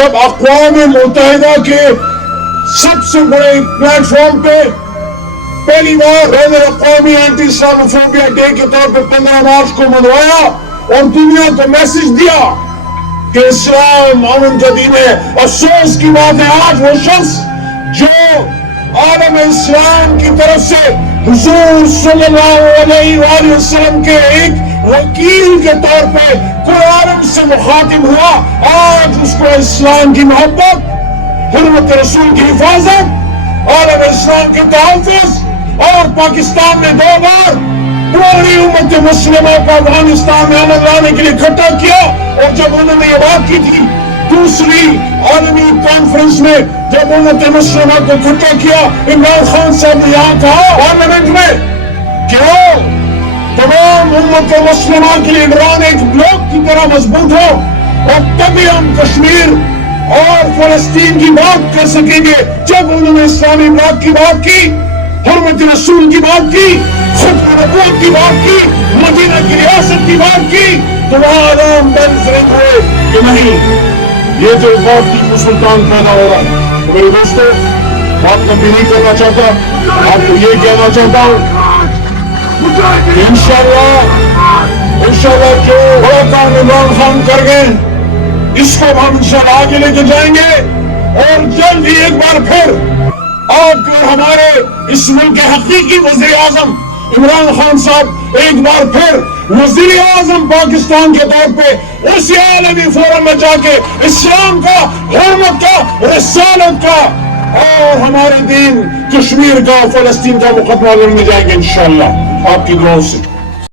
جب اقوام متحدہ کے سب سے بڑے پلیٹ فارم پہ پہلی بار بین الاقوامی اینٹی اسلاموفوبیا ڈے کے طور پہ 15 مارچ کو منوایا اور دنیا کو میسج دیا کہ اسلام امن کا دین ہے. افسوس کی بات ہے آج وہ شخص جو عالم اسلام کی طرف سے حضور صلی اللہ علیہ وآلہ وسلم کے ایک وکیل کے طور پہ قرآن سے مخاطب ہوا، آج اس کو اسلام کی محبت، حرمت رسول کی حفاظت، عالم اسلام کے تحفظ، اور پاکستان میں 2 بار پوری امت مسلمہ کو افغانستان میں امن لانے کے لیے اکٹھا کیا. اور جب انہوں نے یہ بات کی تھی دوسری عالمی کانفرنس میں، جب امت مسلمہ کو اکٹھا کیا، عمران خان صاحب نے یہاں کہا پارلیمنٹ میں کہ وہ تمام امت مسلمہ کے لیے ایران ایک بلاک کی طرح مضبوط ہو، اور تبھی ہم کشمیر اور فلسطین کی بات کر سکیں گے. جب انہوں نے اسلامی بلاک کی بات کی، حرمت رسول کی بات کی، ختم نبوت کی بات کی، مدینہ کی ریاست کی بات کی، تو وہاں عوام بنفرد ہوئے کہ نہیں، یہ جو بہت ٹیپو سلطان پیدا ہو رہا ہے. تو میرے دوستو، بات لمبی نہیں کرنا چاہتا، آپ کو یہ کہنا چاہتا ہوں کہ انشاءاللہ جو بڑا کام عمران خان کر گئے اس کو ہم انشاءاللہ آگے لے کے جائیں گے. اور جلد ہی ایک بار پھر آپ کو ہمارے اس ملک کے حقیقی وزیر اعظم عمران خان صاحب ایک بار پھر وزیر اعظم پاکستان کے طور پہ اسی عالمی فورم میں جا کے اسلام کا، حرمت کا، رسالت کا اور ہمارے دین کشمیر کا، فلسطین کا مقدمہ لڑنے جائیں گے انشاءاللہ آپ کی دعاؤں سے.